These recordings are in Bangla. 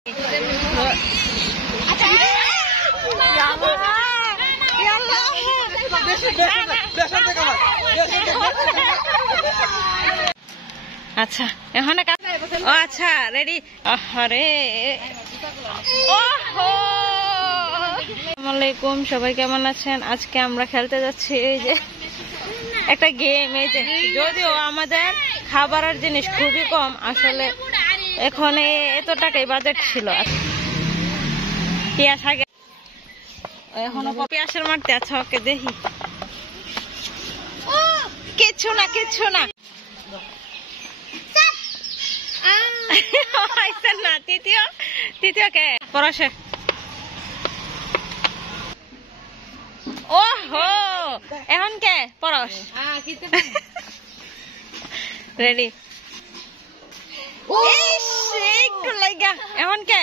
আচ্ছা এখন ও আচ্ছা রেডি। আরে আসসালামু আলাইকুম, সবাই কেমন আছেন? আজকে আমরা খেলতে যাচ্ছি এই যে একটা গেম। এই যে যদিও আমাদের খাবারের জিনিস খুবই কম, আসলে এখন এত টাকাই বাজেট ছিল। পেঁয়াজ আগে এখনো পেঁয়াজের মারতে আছে, ওকে দেখি। কিচ্ছু না কিচ্ছু না না। তৃতীয় কে পরশে। ওহো এখন কে পরশ রেডি। একটু লাগা এখন কে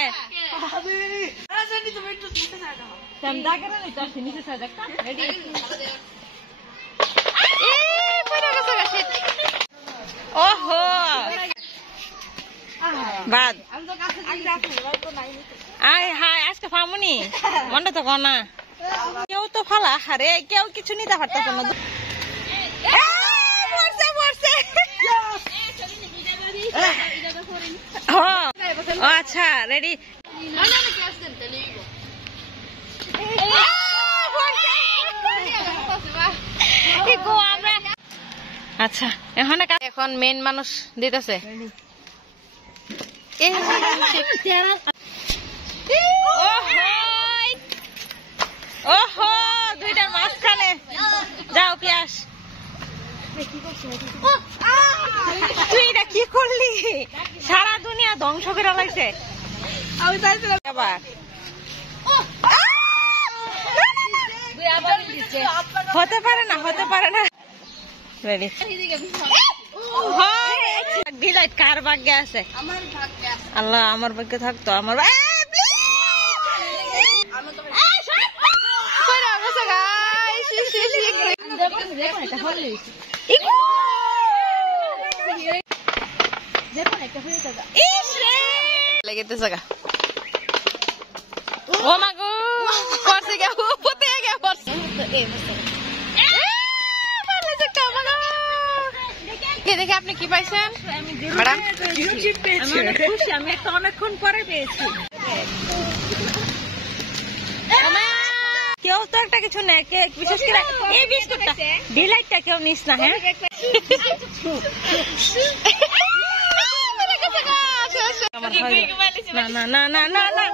ওহো বাদ হাই আজকে ফামুনি মনটা তো কনা কেউ তো ফালা হারে, কেউ কিছু নিতে পারতেছে না। আচ্ছা রেডি। আচ্ছা এখন মেন মানুষ দিতেছে। ওহো দুইটার মাঝখানে যাও পেঁয়াজ। তুই এটা কি করলি? সারা দুনিয়া ধ্বংস করে লাগছে। হতে পারে না হতে পারে না। রেডি ডিলাইট কার ভাগ্যে আছে? আল্লাহ আমার ভাগ্যে থাকতো। আমার ও মা গো করছে গে পতে গে করছে। দেখে আপনি কি পাইছেন ম্যাডাম? আমি একটা অনেকক্ষণ পরে পেয়েছি। কেউ তো একটা কিছু নেই, বিশেষ করে এই বিস্কুটটা ডিলাইটটা কেউ নিস না। হ্যাঁ না না না না না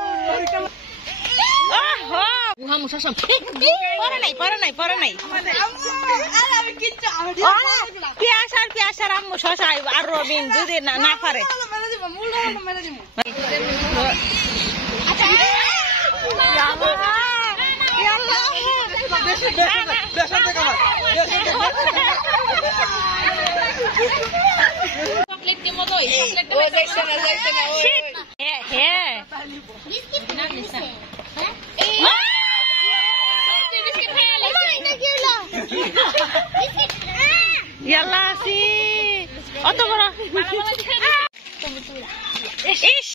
পেঁয়াজ আর আম্মু শশা আর রবিন যদি না পারে। অত বড় ইস